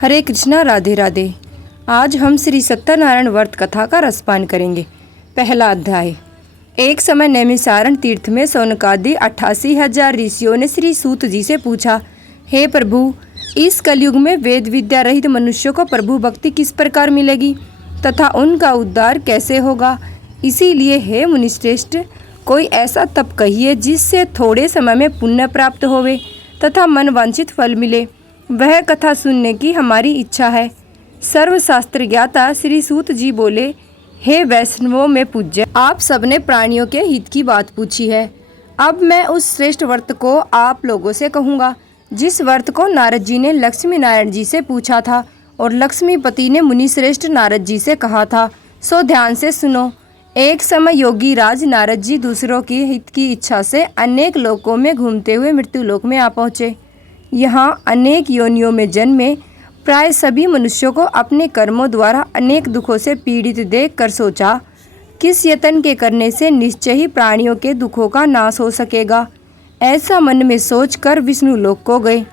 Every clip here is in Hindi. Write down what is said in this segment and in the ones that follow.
हरे कृष्णा, राधे राधे। आज हम श्री सत्यनारायण व्रत कथा का रसपान करेंगे। पहला अध्याय। एक समय नैमिषारण्य तीर्थ में शौनकादि 88,000 ऋषियों ने श्री सूत जी से पूछा, हे प्रभु, इस कलयुग में वेद विद्या रहित मनुष्यों को प्रभु भक्ति किस प्रकार मिलेगी तथा उनका उद्धार कैसे होगा। इसीलिए हे मुनिश्रेष्ठ, कोई ऐसा तप कहिए जिससे थोड़े समय में पुण्य प्राप्त होवे तथा मनवांछित फल मिले। वह कथा सुनने की हमारी इच्छा है। सर्वशास्त्र ज्ञाता श्री सूत जी बोले, हे वैष्णवों में पूज्य, आप सबने प्राणियों के हित की बात पूछी है। अब मैं उस श्रेष्ठ व्रत को आप लोगों से कहूँगा जिस व्रत को नारद जी ने लक्ष्मी नारायण जी से पूछा था और लक्ष्मीपति ने मुनिश्रेष्ठ नारद जी से कहा था। सो ध्यान से सुनो। एक समय योगी राज नारद जी दूसरों की हित की इच्छा से अनेक लोकों में घूमते हुए मृत्यु लोक में आ पहुँचे। यहाँ अनेक योनियों में जन्मे प्राय सभी मनुष्यों को अपने कर्मों द्वारा अनेक दुखों से पीड़ित देख कर सोचा, किस यत्न के करने से निश्चय ही प्राणियों के दुखों का नाश हो सकेगा। ऐसा मन में सोचकर विष्णु लोक को गए।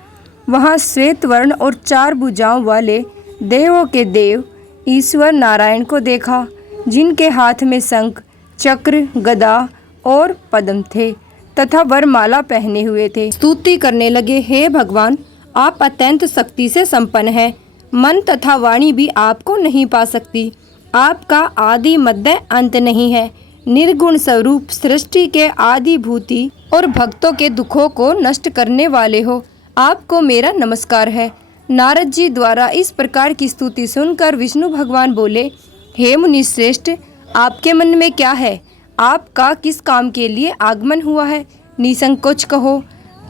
वहाँ श्वेत वर्ण और 4 भुजाओं वाले देवों के देव ईश्वर नारायण को देखा, जिनके हाथ में शंख, चक्र, गदा और पद्म थे तथा वरमाला पहने हुए थे। स्तुति करने लगे, हे भगवान, आप अत्यंत शक्ति से संपन्न हैं। मन तथा वाणी भी आपको नहीं पा सकती। आपका आदि मध्य अंत नहीं है। निर्गुण स्वरूप सृष्टि के आदि भूति और भक्तों के दुखों को नष्ट करने वाले हो। आपको मेरा नमस्कार है। नारद जी द्वारा इस प्रकार की स्तुति सुनकर विष्णु भगवान बोले, हे मुनिश्रेष्ठ, आपके मन में क्या है? आपका किस काम के लिए आगमन हुआ है? निसंकोच कहो।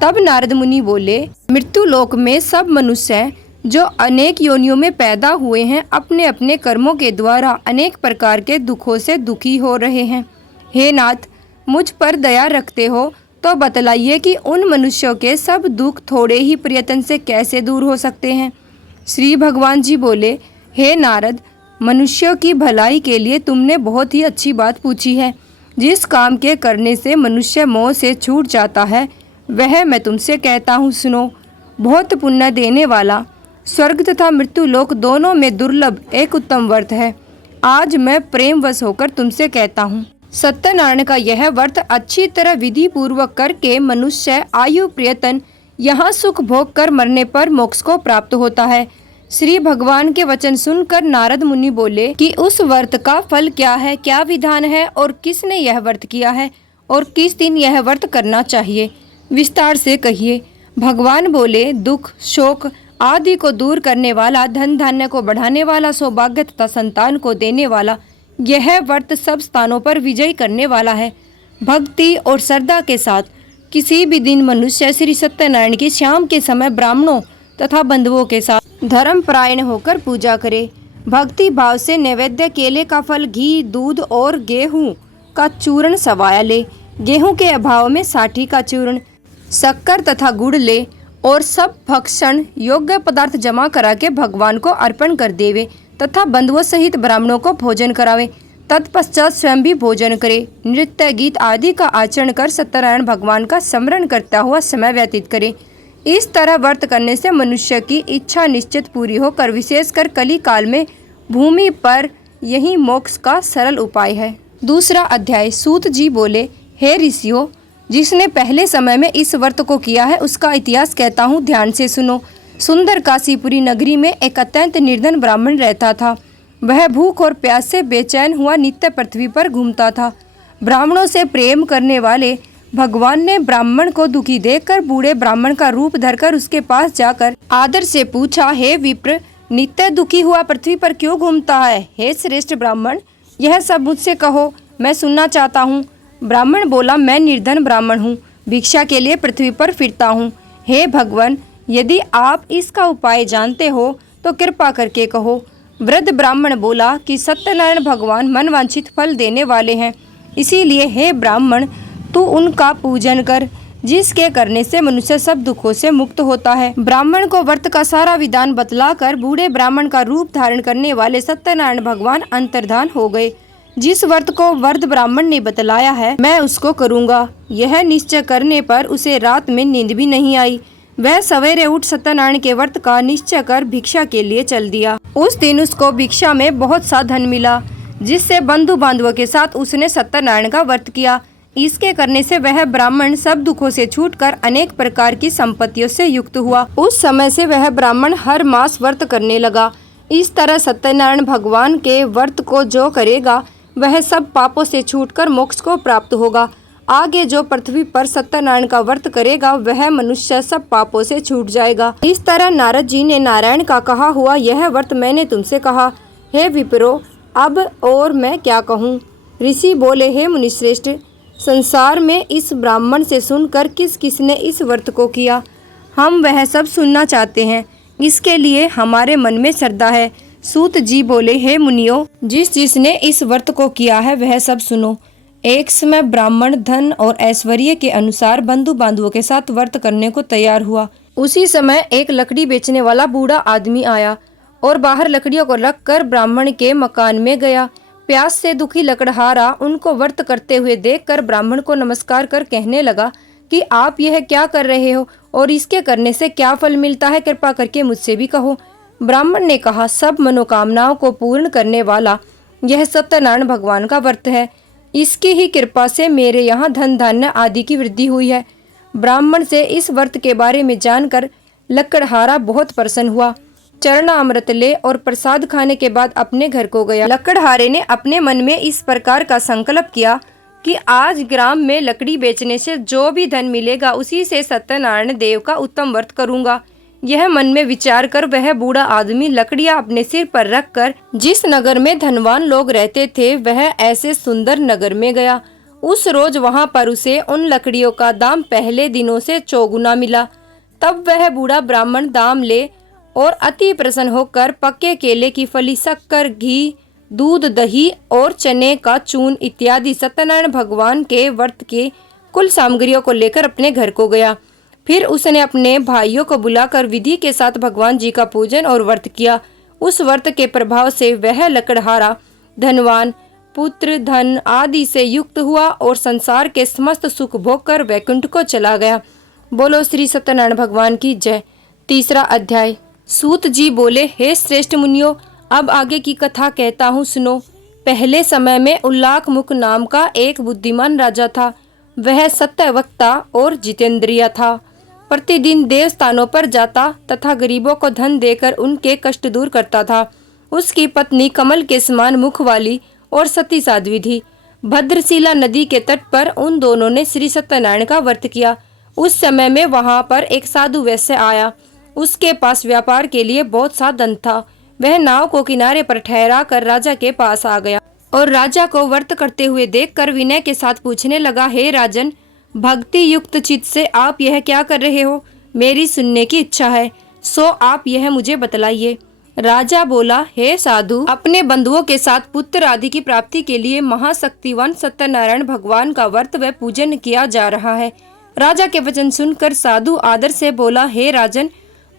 तब नारद मुनि बोले, मृत्यु लोक में सब मनुष्य जो अनेक योनियों में पैदा हुए हैं अपने अपने कर्मों के द्वारा अनेक प्रकार के दुखों से दुखी हो रहे हैं। हे नाथ, मुझ पर दया रखते हो तो बतलाइए कि उन मनुष्यों के सब दुख थोड़े ही प्रयत्न से कैसे दूर हो सकते हैं। श्री भगवान जी बोले, हे नारद, मनुष्यों की भलाई के लिए तुमने बहुत ही अच्छी बात पूछी है। जिस काम के करने से मनुष्य मोह से छूट जाता है वह मैं तुमसे कहता हूँ, सुनो। बहुत पुण्य देने वाला स्वर्ग तथा मृत्यु लोक दोनों में दुर्लभ एक उत्तम व्रत है। आज मैं प्रेमवश होकर तुमसे कहता हूँ। सत्यनारायण का यह व्रत अच्छी तरह विधि पूर्वक करके मनुष्य आयु प्रयत्न यहाँ सुख भोग कर मरने पर मोक्ष को प्राप्त होता है। श्री भगवान के वचन सुनकर नारद मुनि बोले कि उस व्रत का फल क्या है, क्या विधान है और किसने यह व्रत किया है और किस दिन यह व्रत करना चाहिए, विस्तार से कहिए। भगवान बोले, दुख शोक आदि को दूर करने वाला, धन धान्य को बढ़ाने वाला, सौभाग्य तथा संतान को देने वाला, यह व्रत सब स्थानों पर विजय करने वाला है। भक्ति और श्रद्धा के साथ किसी भी दिन मनुष्य श्री सत्यनारायण की शाम के समय ब्राह्मणों तथा बंधुओं के साथ धर्म परायण होकर पूजा करे। भक्ति भाव से नैवेद्य केले का फल, घी, दूध और गेहूं का चूर्ण सवाया ले। गेहूं के अभाव में साठी का चूर्ण, शक्कर तथा गुड़ ले और सब भक्षण योग्य पदार्थ जमा करा के भगवान को अर्पण कर देवे तथा बंधुओं सहित ब्राह्मणों को भोजन करावे। तत्पश्चात स्वयं भी भोजन करे। नृत्य गीत आदि का आचरण कर सत्यनारायण भगवान का स्मरण करता हुआ समय व्यतीत करे। इस तरह व्रत करने से मनुष्य की इच्छा निश्चित पूरी होकर विशेषकर कली काल में भूमि पर यही मोक्ष का सरल उपाय है। दूसरा अध्याय। सूत जी बोले, हे ऋषियों, जिसने पहले समय में इस व्रत को किया है उसका इतिहास कहता हूँ, ध्यान से सुनो। सुंदर काशीपुरी नगरी में एक अत्यंत निर्धन ब्राह्मण रहता था। वह भूख और प्यास से बेचैन हुआ नित्य पृथ्वी पर घूमता था। ब्राह्मणों से प्रेम करने वाले भगवान ने ब्राह्मण को दुखी देखकर बूढ़े ब्राह्मण का रूप धरकर उसके पास जाकर आदर से पूछा, हे विप्र, नित्य दुखी हुआ पृथ्वी पर क्यों घूमता है? हे श्रेष्ठ ब्राह्मण, यह सब मुझसे कहो, मैं सुनना चाहता हूँ। ब्राह्मण बोला, मैं निर्धन ब्राह्मण हूँ, भिक्षा के लिए पृथ्वी पर फिरता हूँ। हे भगवान, यदि आप इसका उपाय जानते हो तो कृपा करके कहो। वृद्ध ब्राह्मण बोला कि सत्यनारायण भगवान मनवांछित फल देने वाले हैं, इसीलिए हे ब्राह्मण, तू उनका पूजन कर, जिसके करने से मनुष्य सब दुखों से मुक्त होता है। ब्राह्मण को व्रत का सारा विधान बतलाकर बूढ़े ब्राह्मण का रूप धारण करने वाले सत्यनारायण भगवान अंतर्धान हो गए। जिस व्रत को वृद्ध ब्राह्मण ने बतलाया है मैं उसको करूँगा, यह निश्चय करने पर उसे रात में नींद भी नहीं आई। वह सवेरे उठ सत्यनारायण के व्रत का निश्चय कर भिक्षा के लिए चल दिया। उस दिन उसको भिक्षा में बहुत सा धन मिला, जिससे बंधु बांधवों के साथ उसने सत्यनारायण का व्रत किया। इसके करने से वह ब्राह्मण सब दुखों से छूटकर अनेक प्रकार की संपत्तियों से युक्त हुआ। उस समय से वह ब्राह्मण हर मास व्रत करने लगा। इस तरह सत्यनारायण भगवान के व्रत को जो करेगा वह सब पापों से छूटकर मोक्ष को प्राप्त होगा। आगे जो पृथ्वी पर सत्यनारायण का व्रत करेगा वह मनुष्य सब पापों से छूट जाएगा। इस तरह नारद जी ने नारायण का कहा हुआ यह व्रत मैंने तुमसे कहा। हे विप्रो, अब और मैं क्या कहूँ। ऋषि बोले, हे मुनिश्रेष्ठ, संसार में इस ब्राह्मण से सुनकर किस किसने इस व्रत को किया, हम वह सब सुनना चाहते हैं। इसके लिए हमारे मन में श्रद्धा है। सूत जी बोले, हे मुनियों, जिस जिसने इस व्रत को किया है वह सब सुनो। एक समय ब्राह्मण धन और ऐश्वर्य के अनुसार बंधु बांधवों के साथ व्रत करने को तैयार हुआ। उसी समय एक लकड़ी बेचने वाला बूढ़ा आदमी आया और बाहर लकड़ियों को रखकर ब्राह्मण के मकान में गया। प्यास से दुखी लकड़हारा उनको व्रत करते हुए देखकर ब्राह्मण को नमस्कार कर कहने लगा कि आप यह क्या कर रहे हो और इसके करने से क्या फल मिलता है, कृपा करके मुझसे भी कहो। ब्राह्मण ने कहा, सब मनोकामनाओं को पूर्ण करने वाला यह सत्यनारायण भगवान का व्रत है। इसकी ही कृपा से मेरे यहाँ धन धान्य आदि की वृद्धि हुई है। ब्राह्मण से इस व्रत के बारे में जानकर लकड़हारा बहुत प्रसन्न हुआ। चरणामृत ले और प्रसाद खाने के बाद अपने घर को गया। लकड़हारे ने अपने मन में इस प्रकार का संकल्प किया कि आज ग्राम में लकड़ी बेचने से जो भी धन मिलेगा उसी से सत्यनारायण देव का उत्तम व्रत करूंगा। यह मन में विचार कर वह बूढ़ा आदमी लकड़ियां अपने सिर पर रखकर जिस नगर में धनवान लोग रहते थे वह ऐसे सुंदर नगर में गया। उस रोज वहां पर उसे उन लकड़ियों का दाम पहले दिनों से चौगुना मिला। तब वह बूढ़ा ब्राह्मण दाम ले और अति प्रसन्न होकर पक्के केले की फली, शक्कर, घी, दूध, दही और चने का चून इत्यादि सत्यनारायण भगवान के व्रत के कुल सामग्रियों को लेकर अपने घर को गया। फिर उसने अपने भाइयों को बुलाकर विधि के साथ भगवान जी का पूजन और व्रत किया। उस व्रत के प्रभाव से वह लकड़हारा धनवान, पुत्र, धन आदि से युक्त हुआ और संसार के समस्त सुख भोग कर वैकुंठ को चला गया। बोलो श्री सत्यनारायण भगवान की जय। तीसरा अध्याय। सूत जी बोले, हे श्रेष्ठ मुनियों, अब आगे की कथा कहता हूँ, सुनो। पहले समय में उल्लाख मुख नाम का एक बुद्धिमान राजा था। वह सत्यवक्ता और जितेंद्रिय था। प्रतिदिन देव स्थानों पर जाता तथा गरीबों को धन देकर उनके कष्ट दूर करता था। उसकी पत्नी कमल के समान मुख वाली और सती साध्वी थी। भद्रशिला नदी के तट पर उन दोनों ने श्री सत्यनारायण का व्रत किया। उस समय में वहां पर एक साधु वैश्य आया। उसके पास व्यापार के लिए बहुत सा धन था। वह नाव को किनारे पर ठहरा कर राजा के पास आ गया और राजा को व्रत करते हुए देखकर विनय के साथ पूछने लगा, हे राजन, भक्ति युक्त चित्त से आप यह क्या कर रहे हो? मेरी सुनने की इच्छा है, सो आप यह मुझे बतलाइए। राजा बोला, हे साधु, अपने बंधुओं के साथ पुत्र आदि की प्राप्ति के लिए महाशक्तिवान सत्यनारायण भगवान का व्रत व पूजन किया जा रहा है। राजा के वचन सुनकर साधु आदर से बोला, हे राजन,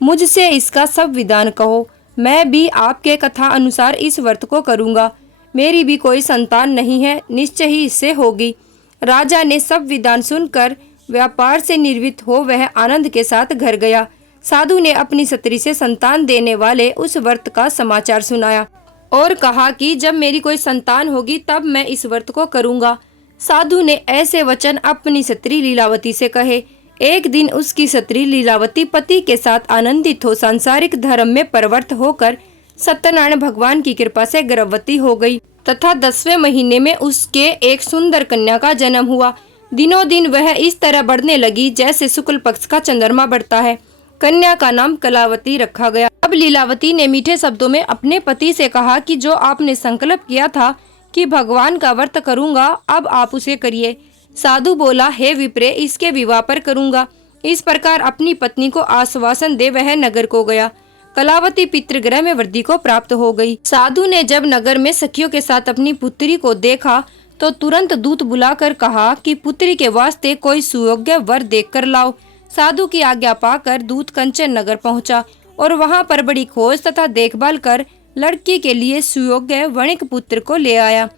मुझसे इसका सब विधान कहो। मैं भी आपके कथा अनुसार इस व्रत को करूंगा। मेरी भी कोई संतान नहीं है, निश्चय ही इससे होगी। राजा ने सब विधान सुनकर व्यापार से निर्वृत्त हो वह आनंद के साथ घर गया। साधु ने अपनी स्त्री से संतान देने वाले उस व्रत का समाचार सुनाया और कहा कि जब मेरी कोई संतान होगी तब मैं इस व्रत को करूंगा। साधु ने ऐसे वचन अपनी स्त्री लीलावती से कहे। एक दिन उसकी स्त्री लीलावती पति के साथ आनंदित हो सांसारिक धर्म में प्रवृत्त होकर सत्यनारायण भगवान की कृपा से गर्भवती हो गई तथा 10वें महीने में उसके एक सुंदर कन्या का जन्म हुआ। दिनों दिन वह इस तरह बढ़ने लगी जैसे शुक्ल पक्ष का चंद्रमा बढ़ता है। कन्या का नाम कलावती रखा गया। अब लीलावती ने मीठे शब्दों में अपने पति से कहा कि जो आपने संकल्प किया था कि भगवान का व्रत करूंगा, अब आप उसे करिए। साधु बोला, हे विप्रे, इसके विवाह पर करूंगा। इस प्रकार अपनी पत्नी को आश्वासन दे वह नगर को गया। कलावती पितृगृह में वृद्धि को प्राप्त हो गई। साधु ने जब नगर में सखियों के साथ अपनी पुत्री को देखा तो तुरंत दूत बुलाकर कहा कि पुत्री के वास्ते कोई सुयोग्य वर देखकर लाओ। साधु की आज्ञा पाकर दूत कंचन नगर पहुंचा और वहां पर बड़ी खोज तथा देखभाल कर लड़की के लिए सुयोग्य वणिक पुत्र को ले आया।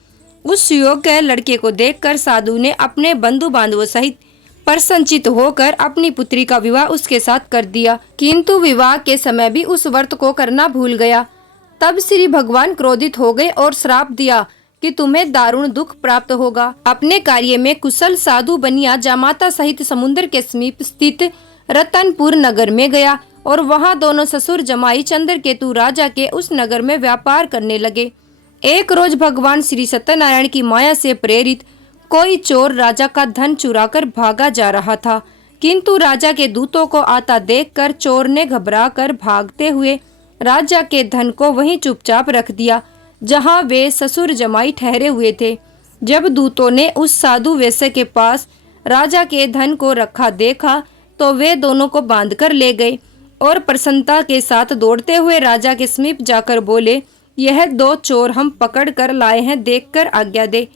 उस सुयोग्य लड़के को देखकर साधु ने अपने बंधु बांधवों सहित प्रसन्नचित्त होकर अपनी पुत्री का विवाह उसके साथ कर दिया, किंतु विवाह के समय भी उस व्रत को करना भूल गया। तब श्री भगवान क्रोधित हो गए और श्राप दिया कि तुम्हें दारुण दुख प्राप्त होगा। अपने कार्य में कुशल साधु बनिया जामाता सहित समुद्र के समीप स्थित रतनपुर नगर में गया और वहां दोनों ससुर जमाई चंद्रकेतु राजा के उस नगर में व्यापार करने लगे। एक रोज भगवान श्री सत्यनारायण की माया से प्रेरित कोई चोर राजा का धन चुराकर भागा जा रहा था, किंतु राजा के दूतों को आता देखकर चोर ने घबराकर भागते हुए राजा के धन को वहीं चुपचाप रख दिया जहां वे ससुर जमाई ठहरे हुए थे। जब दूतों ने उस साधु वैश्य के पास राजा के धन को रखा देखा तो वे दोनों को बांधकर ले गए और प्रसन्नता के साथ दौड़ते हुए राजा के समीप जाकर बोले, यह दो चोर हम पकड़ कर लाए हैं, देखकर आज्ञा दे।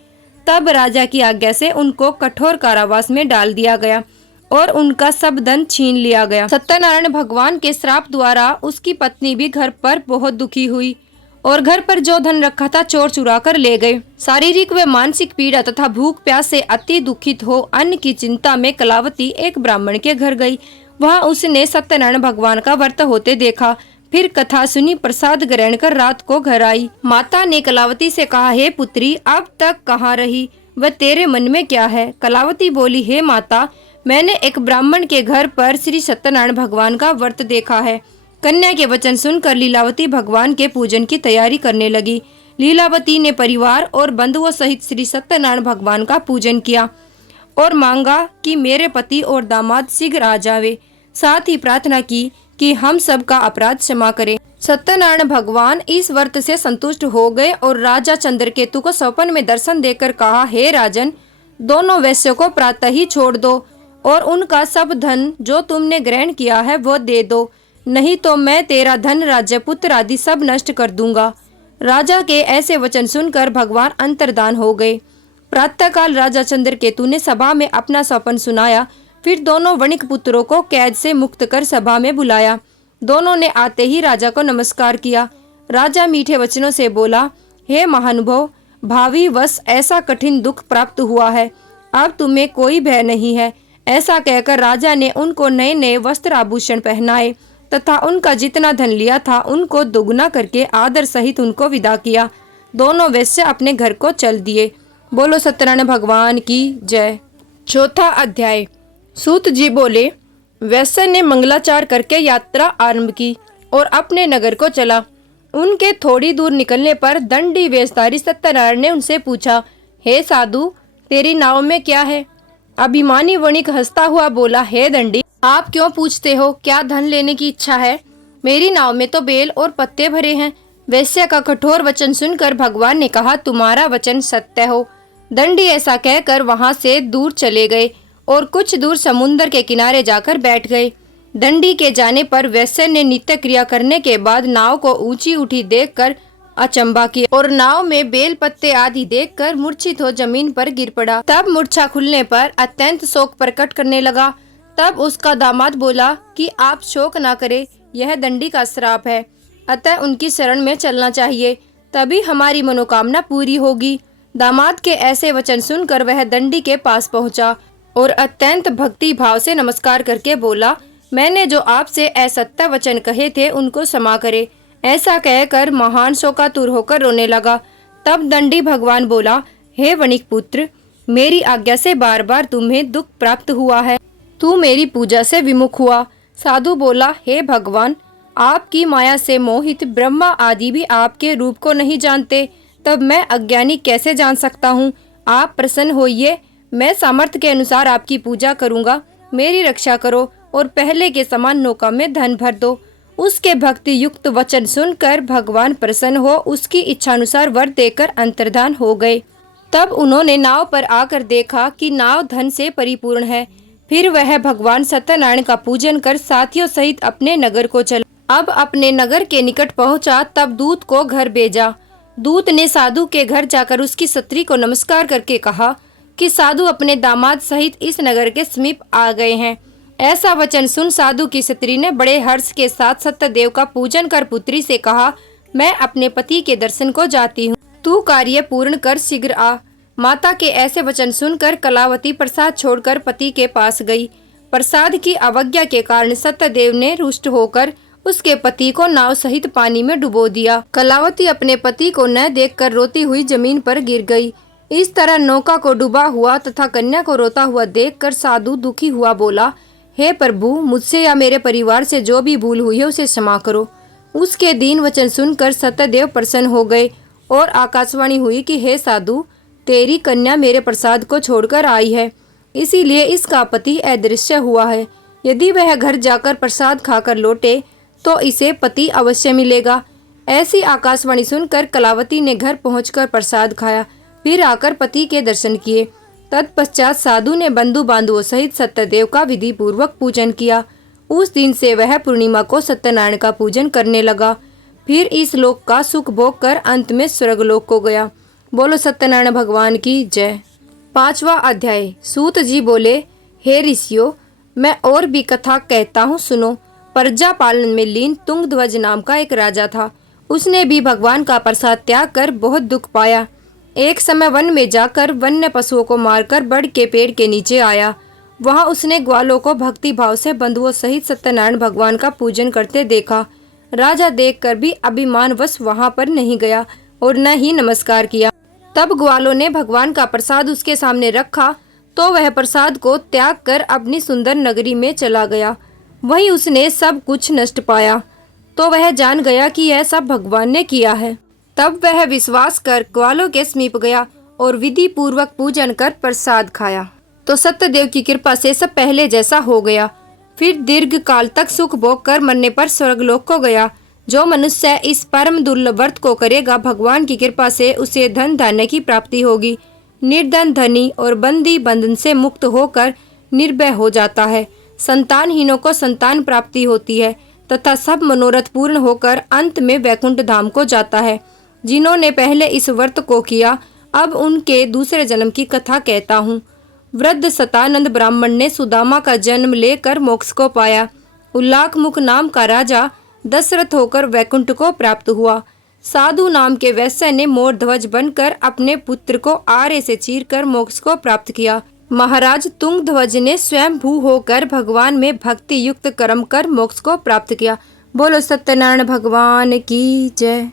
तब राजा की आज्ञा से उनको कठोर कारावास में डाल दिया गया और उनका सब धन छीन लिया गया। सत्यनारायण भगवान के श्राप द्वारा उसकी पत्नी भी घर पर बहुत दुखी हुई और घर पर जो धन रखा था चोर चुरा कर ले गए। शारीरिक व मानसिक पीड़ा तथा भूख प्यास से अति दुखित हो अन्न की चिंता में कलावती एक ब्राह्मण के घर गई। वहां उसने सत्यनारायण भगवान का व्रत होते देखा। फिर कथा सुनी, प्रसाद ग्रहण कर रात को घर आई। माता ने कलावती से कहा, हे पुत्री, अब तक कहाँ रही व तेरे मन में क्या है? कलावती बोली, हे माता, मैंने एक ब्राह्मण के घर पर श्री सत्यनारायण भगवान का व्रत देखा है। कन्या के वचन सुनकर लीलावती भगवान के पूजन की तैयारी करने लगी। लीलावती ने परिवार और बंधुओं सहित श्री सत्यनारायण भगवान का पूजन किया और मांगा कि मेरे पति और दामाद शीघ्र आ जावे। साथ ही प्रार्थना की कि हम सब का अपराध क्षमा करें। सत्यनारायण भगवान इस व्रत से संतुष्ट हो गए और राजा चंद्रकेतु को स्वप्न में दर्शन देकर कहा, हे राजन, दोनों वैश्यों को प्रातः ही छोड़ दो और उनका सब धन जो तुमने ग्रहण किया है वो दे दो, नहीं तो मैं तेरा धन, राज्य, पुत्र आदि सब नष्ट कर दूंगा। राजा के ऐसे वचन सुनकर भगवान अंतर्धान हो गए। प्रातःकाल राजा चंद्रकेतु ने सभा में अपना स्वप्न सुनाया। फिर दोनों वणिक पुत्रों को कैद से मुक्त कर सभा में बुलाया। दोनों ने आते ही राजा को नमस्कार किया। राजा मीठे वचनों से बोला, हे महानुभाव, भावी वश ऐसा कठिन दुख प्राप्त हुआ है, अब तुम्हें कोई भय नहीं है। ऐसा कहकर राजा ने उनको नए नए वस्त्र आभूषण पहनाए तथा उनका जितना धन लिया था उनको दुगुना करके आदर सहित उनको विदा किया। दोनों वैश्य अपने घर को चल दिए। बोलो सत्यनारायण भगवान की जय। चौथा अध्याय। सूत जी बोले, वैश्य ने मंगलाचार करके यात्रा आरंभ की और अपने नगर को चला। उनके थोड़ी दूर निकलने पर दंडी वेशधारी सत्यनारायण ने उनसे पूछा, हे साधु, तेरी नाव में क्या है? अभिमानी वणिक हंसता हुआ बोला, हे दंडी, आप क्यों पूछते हो? क्या धन लेने की इच्छा है? मेरी नाव में तो बेल और पत्ते भरे हैं। वैश्य का कठोर वचन सुनकर भगवान ने कहा, तुम्हारा वचन सत्य हो। दंडी ऐसा कहकर वहां से दूर चले गए और कुछ दूर समुद्र के किनारे जाकर बैठ गए। दंडी के जाने पर वैश्य ने नित्य क्रिया करने के बाद नाव को ऊंची उठी देखकर अचंभा किया और नाव में बेल पत्ते आदि देखकर मूर्छित हो जमीन पर गिर पड़ा। तब मूर्छा खुलने पर अत्यंत शोक प्रकट करने लगा। तब उसका दामाद बोला कि आप शोक ना करें, यह दंडी का श्राप है, अतः उनकी शरण में चलना चाहिए, तभी हमारी मनोकामना पूरी होगी। दामाद के ऐसे वचन सुनकर वह दंडी के पास पहुंचा और अत्यंत भक्ति भाव से नमस्कार करके बोला, मैंने जो आपसे असत्य वचन कहे थे उनको क्षमा करे। ऐसा कहकर महान शोकातुर होकर रोने लगा। तब दंडी भगवान बोला, हे वणिक पुत्र, मेरी आज्ञा से बार बार तुम्हें दुख प्राप्त हुआ है, तू मेरी पूजा से विमुख हुआ। साधु बोला, हे भगवान, आपकी माया से मोहित ब्रह्मा आदि भी आपके रूप को नहीं जानते, तब मैं अज्ञानी कैसे जान सकता हूँ? आप प्रसन्न होइए, मैं सामर्थ्य के अनुसार आपकी पूजा करूँगा। मेरी रक्षा करो और पहले के समान नौका में धन भर दो। उसके भक्ति युक्त वचन सुनकर भगवान प्रसन्न हो उसकी इच्छानुसार वर देकर अंतर्धान हो गए। तब उन्होंने नाव पर आकर देखा कि नाव धन से परिपूर्ण है। फिर वह भगवान सत्यनारायण का पूजन कर साथियों सहित अपने नगर को चला। अब अपने नगर के निकट पहुंचा, तब दूत को घर भेजा। दूत ने साधु के घर जाकर उसकी स्त्री को नमस्कार करके कहा कि साधु अपने दामाद सहित इस नगर के समीप आ गए हैं। ऐसा वचन सुन साधु की स्त्री ने बड़े हर्ष के साथ सत्यदेव का पूजन कर पुत्री से कहा, मैं अपने पति के दर्शन को जाती हूँ, तू कार्य पूर्ण कर शीघ्र आ। माता के ऐसे वचन सुनकर कलावती प्रसाद छोड़कर पति के पास गई। प्रसाद की अवज्ञा के कारण सत्यदेव ने रुष्ट होकर उसके पति को नाव सहित पानी में डुबो दिया। कलावती अपने पति को न देखकर रोती हुई जमीन पर गिर गई। इस तरह नौका को डूबा हुआ तथा कन्या को रोता हुआ देखकर साधु दुखी हुआ बोला, हे प्रभु, मुझसे या मेरे परिवार से जो भी भूल हुई है उसे क्षमा करो। उसके दीन वचन सुनकर सत्यदेव प्रसन्न हो गए और आकाशवाणी हुई कि हे साधु, तेरी कन्या मेरे प्रसाद को छोड़कर आई है, इसीलिए इसका पति अदृश्य हुआ है। यदि वह घर जाकर प्रसाद खाकर लौटे तो इसे पति अवश्य मिलेगा। ऐसी आकाशवाणी सुनकर कलावती ने घर पहुंचकर प्रसाद खाया, फिर आकर पति के दर्शन किए। तत्पश्चात साधु ने बंधु बांधवों सहित सत्यदेव का विधि पूर्वक पूजन किया। उस दिन से वह पूर्णिमा को सत्यनारायण का पूजन करने लगा। फिर इस लोक का सुख भोग कर अंत में स्वर्गलोक को गया। बोलो सत्यनारायण भगवान की जय। 5वां अध्याय। सूत जी बोले, हे ऋषियों, मैं और भी कथा कहता हूँ, सुनो। प्रजा पालन में लीन तुंगध्वज नाम का एक राजा था। उसने भी भगवान का प्रसाद त्याग कर बहुत दुख पाया। एक समय वन में जाकर वन्य पशुओं को मारकर बड़ के पेड़ के नीचे आया। वहां उसने ग्वालों को भक्ति भाव से बंधुओं सहित सत्यनारायण भगवान का पूजन करते देखा। राजा देखकर भी अभिमानवश वहां पर नहीं गया और न ही नमस्कार किया। तब ग्वालों ने भगवान का प्रसाद उसके सामने रखा तो वह प्रसाद को त्याग कर अपनी सुंदर नगरी में चला गया। वहीं उसने सब कुछ नष्ट पाया तो वह जान गया कि यह सब भगवान ने किया है। तब वह विश्वास कर ग्वालों के समीप गया और विधि पूर्वक पूजन कर प्रसाद खाया तो सत्यदेव की कृपा से सब पहले जैसा हो गया। फिर दीर्घ काल तक सुख भोग कर मरने पर स्वर्गलोक को गया। जो मनुष्य इस परम दुर्लभ व्रत को करेगा, भगवान की कृपा से उसे धन धान्य की प्राप्ति होगी। निर्धन धनी और बंदी बंधन से मुक्त होकर निर्भय हो जाता है। संतानहीनों को संतान प्राप्ति होती है तथा सब मनोरथ पूर्ण होकर अंत में वैकुंठ धाम को जाता है। जिन्होंने पहले इस व्रत को किया, अब उनके दूसरे जन्म की कथा कहता हूँ। वृद्ध सतानंद ब्राह्मण ने सुदामा का जन्म लेकर मोक्ष को पाया। उल्लाखमुख नाम का राजा दशरथ होकर वैकुंठ को प्राप्त हुआ। साधु नाम के वैश्य ने मोर ध्वज बनकर अपने पुत्र को आरे से चीरकर मोक्ष को प्राप्त किया। महाराज तुंगध्वज ने स्वयं भू होकर भगवान में भक्ति युक्त कर्म कर मोक्ष को प्राप्त किया। बोलो सत्यनारायण भगवान की जय।